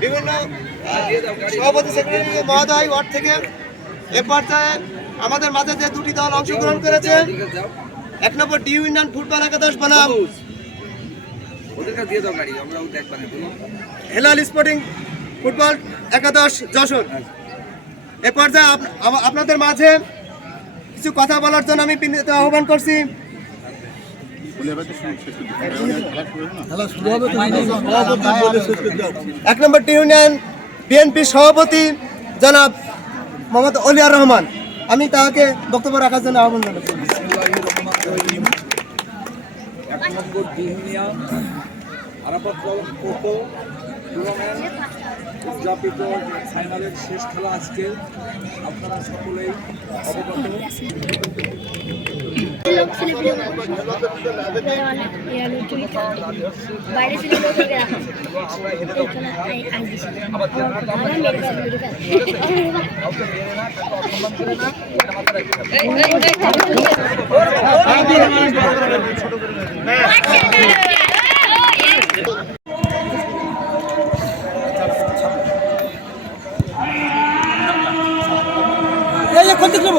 বিভিন্ন সভাপতি সেক্রেটারি মহোদয় ওয়ার্ড থেকে এ পর্যায়ে আমাদের মাঝে যে দুটি দল অংশগ্রহণ করেছে, এক নম্বর ডি ইউনিয়ন ফুটবল একাদশ বনাম। হেলাল স্পোর্টিং ফুটবল একাদশ যশোর। এ পর্যায়ে আপ- আপনাদের মাঝে কিছু কথা বলার জন্য আমি আহ্বান করছি। এক নম্বর টি ইউনিয়ন বিএনপি সভাপতি জনাব মোহাম্মদ অলিয়ার রহমান। আমি তাকে বক্তব্য রাখার জন্য আহ্বান জানাচ্ছি। এক নম্বর উদযাপিত ফাইনালের শেষ খেলা আজকে। আপনারা সকলেই অবগত। বাইরে ছিল লোককে রাখা এখানে আইসি আমার মেরে এই যে কোন দিক নেব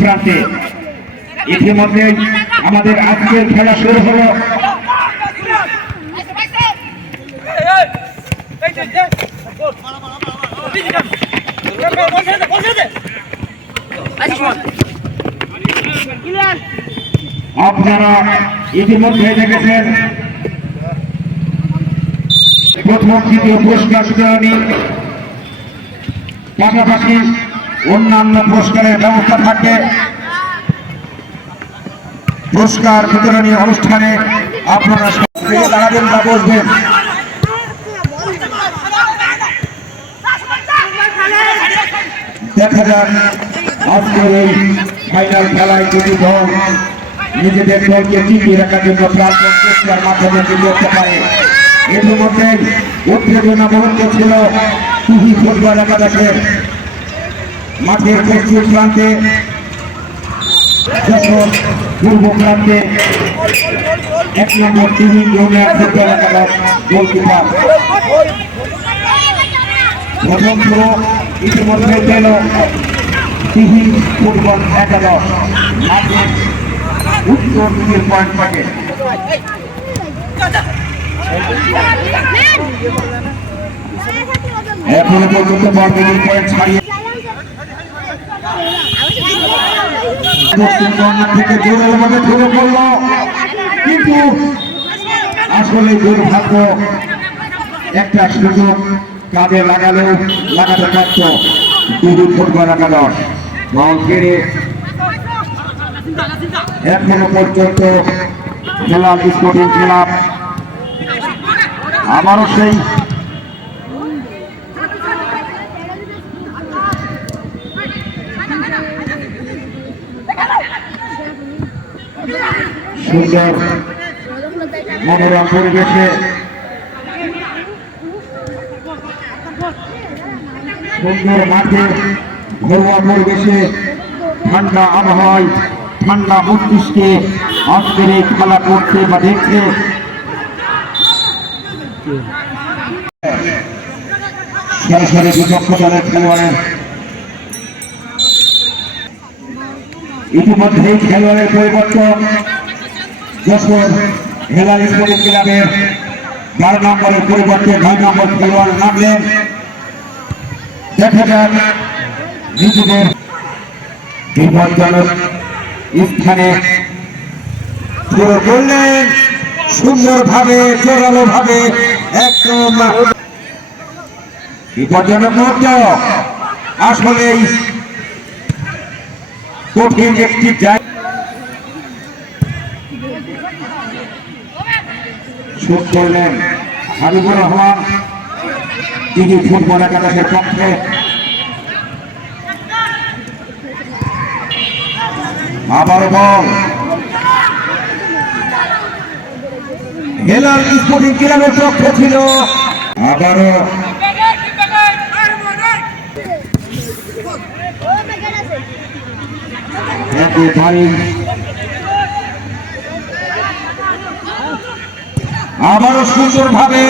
প্রান্তে। ইতিমধ্যে আমাদের আজকের খেলা শুরু হলো। আপনারা ইতিমধ্যে দেখেছেন প্রথম দ্বিতীয় পুরস্কার বিতরণী পাশাপাশি অন্যান্য পুরস্কারের ব্যবস্থা থাকবে। পুরস্কার বিতরণী অনুষ্ঠানে আপনারা দাঁড়াবেন বা বসবেন দেখা যাক, আজকের এই ফাইনাল খেলায় দুটি দল নিজেদের দলকে টিকিয়ে রাখার জন্য প্রার্থনা চেষ্টার মাধ্যমে করতে পারে। এর মধ্যে উত্তেজনা মুহূর্ত ছিল। টিভি ফুটবল একাদশের মাঠের পশ্চিম প্রান্তে পূর্ব প্রান্তে এক নম্বর টিভি ইউনিয়ন ফুটবল একাদশ গোলকিপার। প্রথম পুরো ইতিমধ্যে পেল টিভি ফুটবল একাদশ। মাঠের উত্তর দিকের পয়েন্ট পাকে। এখনও পর্যন্ত বর্তমান পয়েন্ট ছাড়িয়ে কর্নার থেকে জোরের মধ্যে ধরে পড়ল। কিন্তু আসলে দুর্ভাগ্য, একটা সুযোগ কাজে লাগালেও লাগাতে পারত দুদু ফুটবল একাদশ। বল কেড়ে এখনও পর্যন্ত খেলা স্পোর্টিং ক্লাব আবারও সেই। সুন্দর মনোরম পরিবেশে। সুন্দর মাঠে ঘরোয়া পরিবেশে ঠান্ডা আবহাওয়ায় ঠান্ডা মস্তিষ্কে আজকের এই খেলা করছে বা দলের খেলোয়াড়ের পরিবর্তন যশোর ক্লাবের বারো নম্বরের পরিবর্তে নয় নম্বর খেলোয়াড় নামলেন দেখা যাক নিজেদের বিপজ্জনক স্থানে করলেন সুন্দরভাবে জোরালো ভাবে একদম বিপজ্জনক মুহূর্ত আসলেই কঠিন একটি জায়গা। শুট করলেন হাবিবুর রহমান তিনি ফুটবল একাদশের পক্ষে আবার বল। হেলাল স্পোর্টিং ক্লাবের পক্ষে ছিল। আবারও একেবারে সুন্দর ভাবে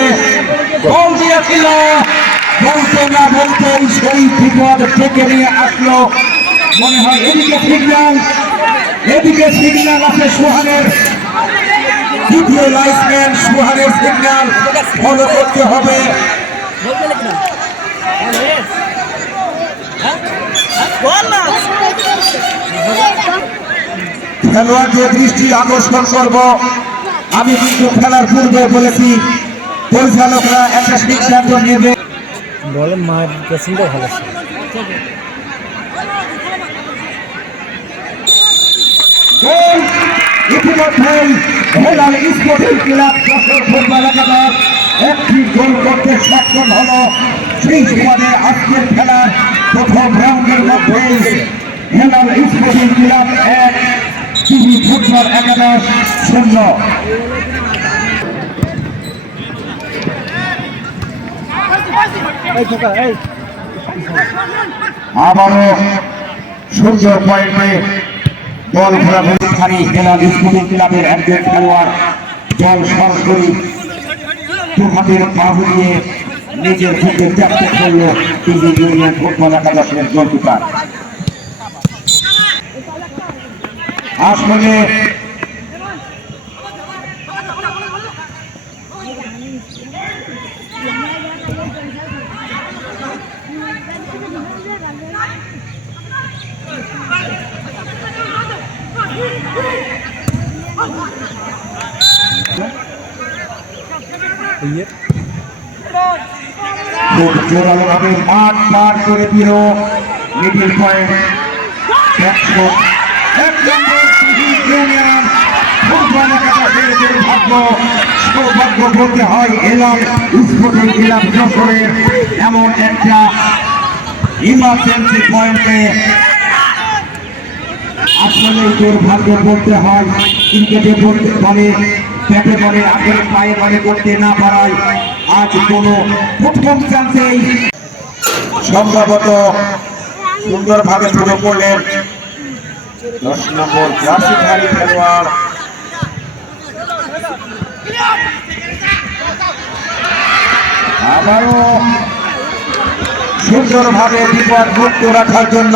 বল দিয়েছিল। বলতে না বলতে সেই বিপদ থেকে নিয়ে আসলো। মনে হয় এদিকে সিগন্যাল এদিকে সিগন্যাল আছে সোহানের। দ্বিতীয় লাইসম্যান সোহানের সিগন্যাল ফলো করতে হবে। খেলোয়াড়দের দৃষ্টি আকর্ষণ করব। আমি কিন্তু খেলার পূর্বে বলেছি, পরিচালকরা একটা সিদ্ধান্ত নেবে। মার ড্রেসিংটা ভালো ছিল গোল ইতিমধ্যেই হেলাল স্পোর্টিং ক্লাব ফুটবল একাদশ। একটি গোল করতে সক্ষম হলো সেই সুবাদে আজকের খেলার প্রথম রাউন্ডের মধ্যেই। হেলাল স্পোর্টিং ক্লাব এক, টিভি ফুটবল একাদশ শূন্য। আবারও সুন্দর পয়েন্টে বল ঘোরাঘুরি খানি জেলা স্কুল ক্লাবের একজন খেলোয়াড় বল সরাসরি দুহাতের বাহু দিয়ে নিজের দিকে ত্যাগ করল টিভি ইউনিয়ন ফুটবল একাদশের গোলকিপার। আসলে খুব জোরালো ভাবে মাঠ পার করে দিল। মিডিল দুর্ভাগ্য, সৌভাগ্য হয় এলাম স্পোর্টিং ক্লাব এমন একটা ইমার্জেন্সি পয়েন্টে। আসলে দুর্ভাগ্য বলতে হয়, ক্রিকেটে বলতে বলে ব্যাটে বলে আগের পায়ে বলে করতে না পারায় আজ কোনো প্রথম সম্ভবত সুন্দরভাবে শুরু করলেন দশ নম্বর জার্সিধারী খেলোয়াড়। সুন্দরভাবে বিপদ মুক্ত রাখার জন্য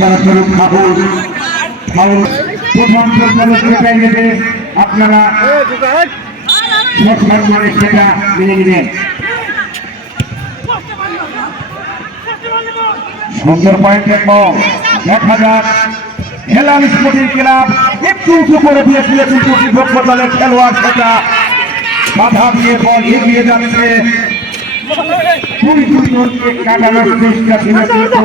ফাউল ফাউল প্রথম নেবে আপনারা সৎসম্মানে সেটা মেনে নেবেন সুন্দর পয়েন্টের বল দেখা যাক, হেলাল স্পোর্টিং ক্লাব একটু উঁচু করে দিয়েছিল কিন্তু দলের খেলোয়াড় সেটা। বাধা দিয়ে বল এগিয়ে যাচ্ছে। কাটানোর চেষ্টা ছিল কিন্তু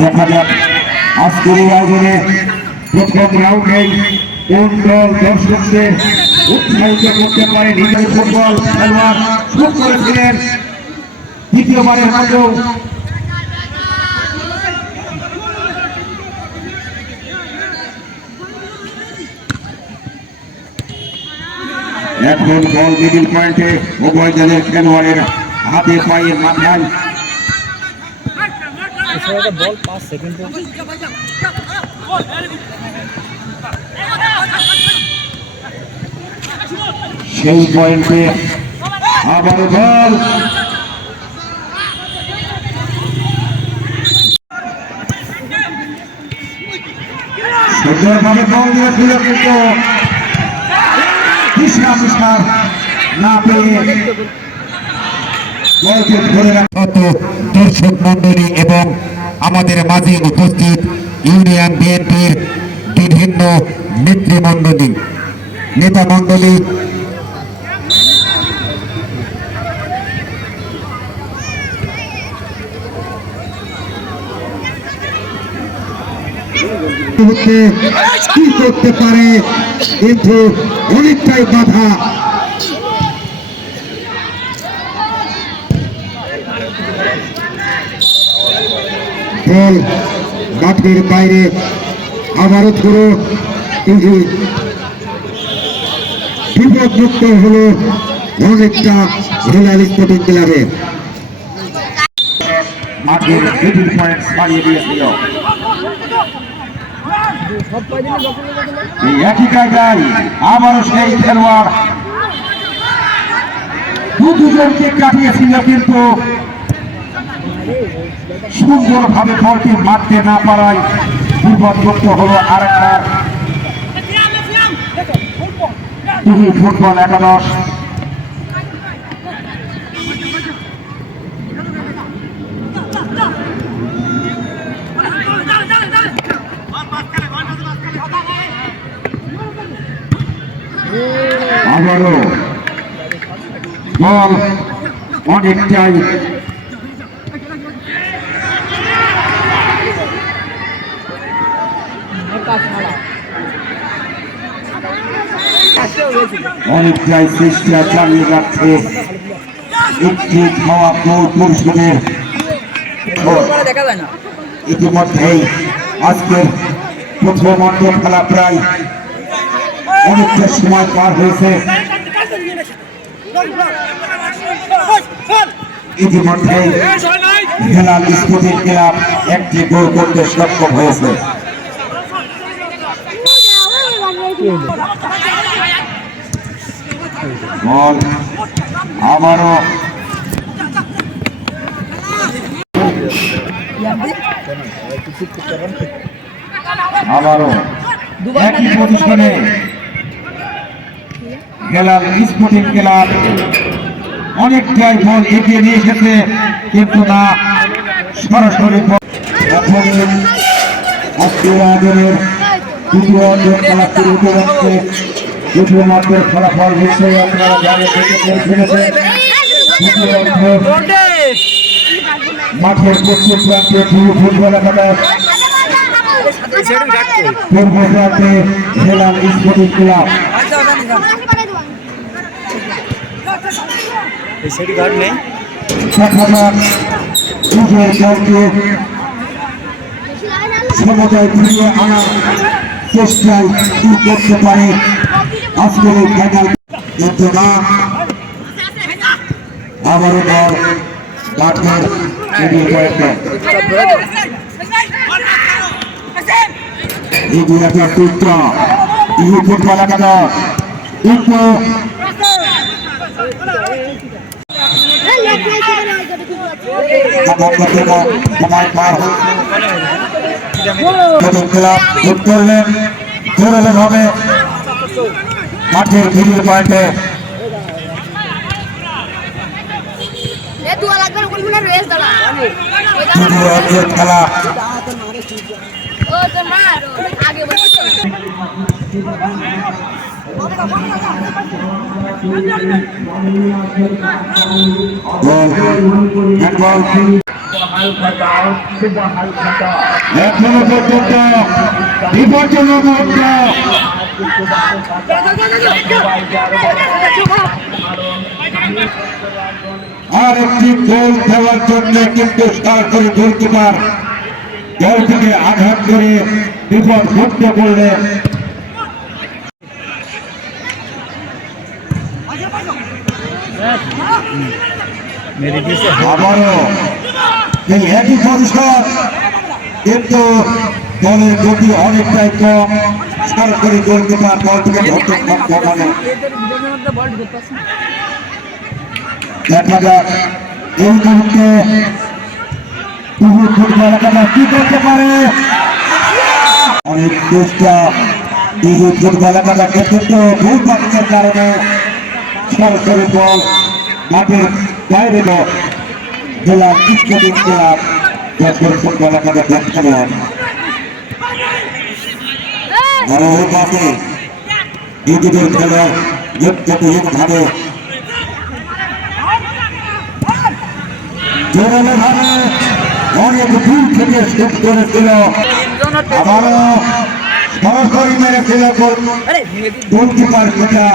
দেখা যাক। আজকের এই আয়োজনে প্রথম রাউন্ডে কোন দল দর্শকদের উৎসাহিত করতে পারে? নিজের ফুটবল খেলোয়াড় শুট করেছিলেন। দ্বিতীয়বারের মতো এখন বল মিডিল পয়েন্টে উভয় দলের খেলোয়াড়ের হাতে পায়ে মাথায় এছাড়া একটা বল, পাঁচ সেকেন্ডে সেই পয়েন্টে আবার বল। সুন্দরভাবে বল দিয়েছিল কিন্তু দিশা মিশার না পেয়ে বলকে দর্শক মন্ডলী এবং আমাদের মাঝে উপস্থিত ইউনিয়ন বিএনপির বিভিন্ন নেতৃমণ্ডলী। নেতা মণ্ডলী হচ্ছে কি করতে পারে? কিন্তু অনেকটাই বাধা বল মাঠের বাইরে আবারও কিন্তু বিপদমুক্ত হলো অনেকটা হিলারি স্পোর্টিং ক্লাবে পয়েন্ট একই জায়গায় আবারও সেই খেলোয়াড়। দুজনকে কাটিয়েছিল কিন্তু সুন্দরভাবে বলটি মারতে না পারায় বিপদমুক্ত হলো আরেকটা। তুমি ফুটবল একাদশ। আবারও বল অনেকটাই অনেকটাই চেষ্টা চালিয়ে যাচ্ছে। একটি খাওয়া যায় না ইতিমধ্যেই আজকের প্রথম অর্ধ খেলা প্রায় অনেকটা সময় পার হয়েছে। ইতিমধ্যেই হেলাল স্পোর্টিং ক্লাব একটি গোল করতে সক্ষম হয়েছে। বল আবারও আবারও একই পজিশনে হেলাল স্পোর্টিং ক্লাব। অনেকটাই বল এগিয়ে নিয়ে এসেছে, কিন্তু না, সরাসরি আজকের আয়োজনের দ্বিতীয় অর্ধ খেলা শুরু দ্বিতীয় মাত্রের ফলাফল নিশ্চয়ই আপনারা জানে থেকে ফেলেছেন দ্বিতীয় অর্ধ মাঠের পশ্চিম প্রান্তে দুই ফুটবল একাদশ। পূর্ব প্রান্তে হেলাল স্পোর্টিং ক্লাব সমতায় ফিরিয়ে আনার চেষ্টায় কি করতে পারে? আজকের এই ফাইনাল কিন্তু না আবারও দল মাঠের এগিয়ে পড়েছে এগিয়ে আছে চিত্র ইউ ফুটবল একাদশ কিন্তু সময় পার হয়েছে ক্লাব ভোট করলেন জোরালো ভাবে মাঠের মিডিল পয়েন্টে। খেলা। এখনও পর্যন্ত বিপজ্জনক আর একটি গোল দেওয়ার জন্য কিন্তু সরাসরি গোলকিপার দল থেকে আঘাত করে বিপদ মুক্ত করলেন আবারও এই একই পরিসর কিন্তু দলের গতি অনেকটাই কম সরাসরি গোলকিপার দল থেকে ধরতে সক্ষম হলেন এদের দুজনের মধ্যে বল ঢুকতে পারছে না। দেখা যাক। এই মুহূর্তে ফুটবল এলাকাটা কি করতে পারে? অনেক চেষ্টা। ফুটবল ভুল কারণে বল মাঠের বাইরে জেলা ফুটবল নেন মনোভাবে নিজেদের খেলার ভাবে। জোরালো ভাবে অনেক দূর থেকে শুট করেছিল। আবারও সরাসরি মেরেছিল। গোলকিপার সেটা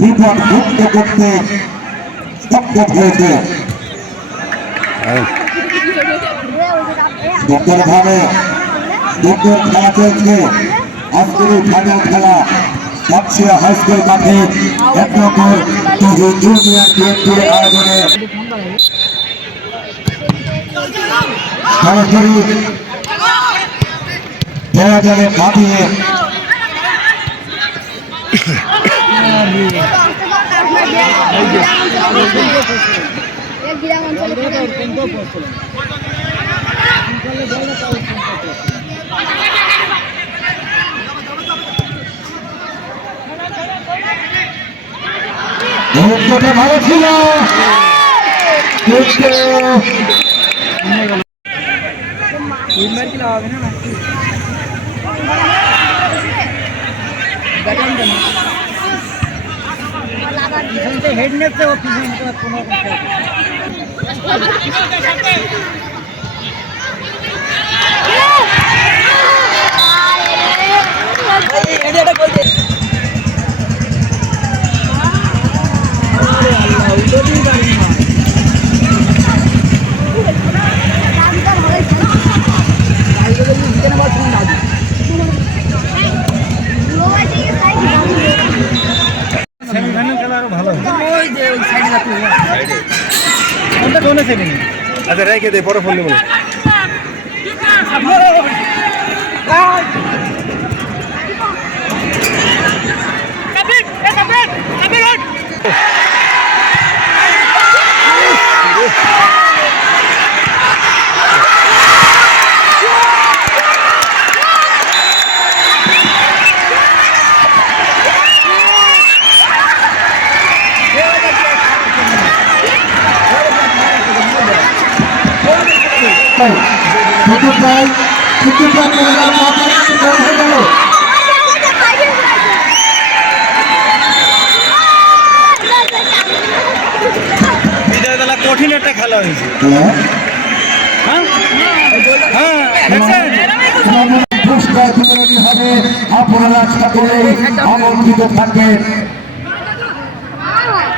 বিপদ মুক্ত করতে সক্ষম হয়েছে। সুন্দর ভাবে খেলা চলছে। আজকের এই ফাইনাল খেলা সাতশিয়া হাই স্কুল মাঠে এক নম্বর জুনিয়র বিএনপির আয়োজনে। সরাসরি খেলা যাবে ভাবিয়ে গ্রাম অঞ্চলে মুহূর্তটা ভালো ছিল কিন্তু তিন মার খেলা হবে না নাকি? ব্যাটান দেন। এখানে তো হেড নেটে ও পিছনে কোনো রকম এটা একটা আচ্ছা রেখে দে পরে ফোন দেবো সুযোগ পাই সুযোগ পাই করে গেল মাথায় একটু গোল হয়ে গেল বিজয় বেলা কঠিন একটা খেলা হয়েছে হ্যাঁ হ্যাঁ পুরস্কার বিতরণী হবে আপনারা আশা করে আমন্ত্রিত থাকবেন জয় সমতা এই বাইরে এই তো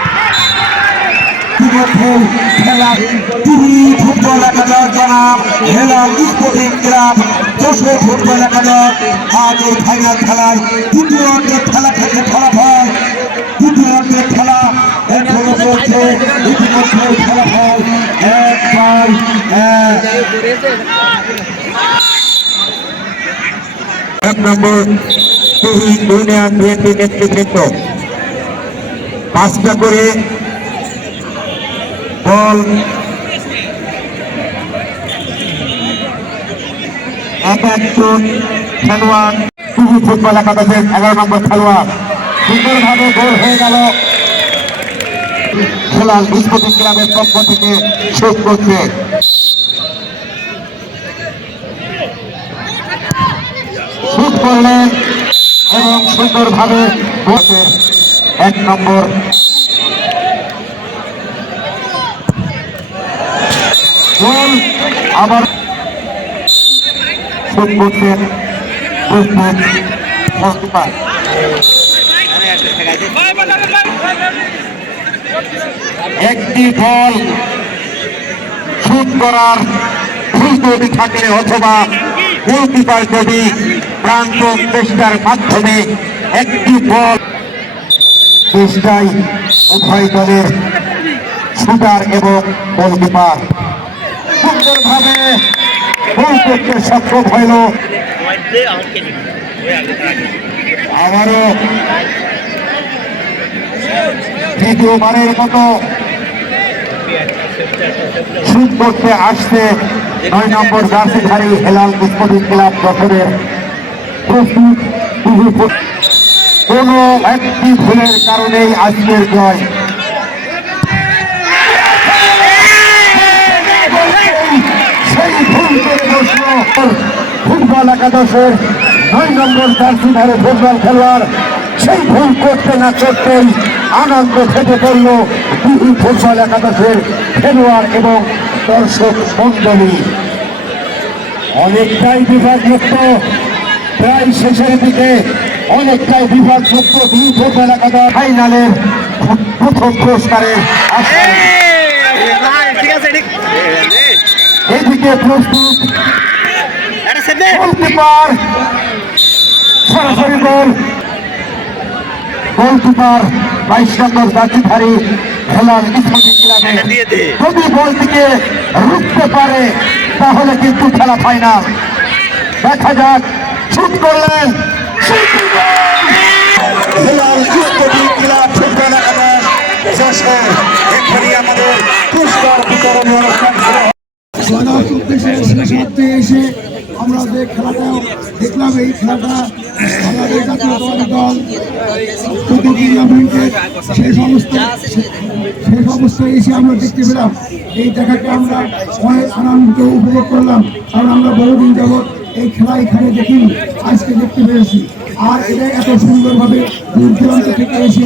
ইতিমধ্যে খেলা টিভি ফুটবল একাদশ জনাব, হেলা স্পোর্টিং ফুটবল একাদশ। আজ ফাইনাল খেলায় দ্বিতীয় অর্ধের খেলা থেকে ফলাফল। দ্বিতীয় অর্ধের খেলা এখনও চলছে, ইতিমধ্যে ফলাফল এক। এক নম্বর ইউনিয়ন বিএনপি নেতৃবৃন্দ পাঁচটা করে বল। এক একজন খেলোয়াড়। শুধু ফুটবল একাদশের এগারো নম্বর খেলোয়াড়। সুন্দরভাবে গোল হয়ে গেল। হেলাল স্পোর্টিং ক্লাবের পক্ষ থেকে শেষ করছে। শুট করলেন এবং সুন্দরভাবে এক নম্বর গোল আবার শুট করছেন একটি বল শুট করার প্রস্তুতি থাকলে অথবা গোলকিপার যদি প্রান্ত চেষ্টার মাধ্যমে একটি বল চেষ্টায় উভয় দলের শুটার এবং গোলকিপার সুন্দরভাবে গোল করতে সক্ষম হইল। আবারও দ্বিতীয়বারের মতো শুট করতে আসছে নয় নম্বর জার্সিধারী হেলাল ক্লাব গঠনের প্রস্তুত। কোন একটি ভুলের কারণেই আজকের জয় সেই ফুটবল একাদশের নয় নম্বর জার্সিধারী ফুটবল খেলোয়াড়, সেই ভুল করতে না করতেই আনন্দ ফেটে পড়ল দুই ফুটবল একাদশের খেলোয়াড় এবং দর্শক মন্ডলী অনেকটাই বিভাগযুক্ত প্রায় শেষের দিকে অনেকটাই বিভাগযুক্ত দুই ফুটবল একাদশ ফাইনালের প্রথম পুরস্কারের আশায় এদিকে প্রস্তুত গোলকিপার সরাসরি গোল গোলকিপার বাইশ নম্বর জাতিধারী খেলার স্পোর্টিং ক্লাবে। যদি বলটিকে রুখতে পারে তাহলে কিন্তু খেলা ফাইনাল দেখা যাক শুট করলেন। হেলাল স্পোর্টিং ক্লাব ফুটবল একাদশ যশোর এখানে আমাদের পুরস্কার বিতরণী অনুষ্ঠান শুরু শেষার্থে এসে আমরা যে খেলাটা দেখলাম, এই খেলাটা দল টুর্নামেন্টের শেষ অবস্থা, শেষ অবস্থায় এসে আমরা দেখতে পেলাম। এই দেখাকে আমরা অনেক আনন্দ উপভোগ করলাম, কারণ আমরা বহুদিন যাবৎ এই খেলা এখানে দেখিনি, আজকে দেখতে পেরেছি আর এটা এত সুন্দরভাবে দূর দূরান্ত থেকে এসে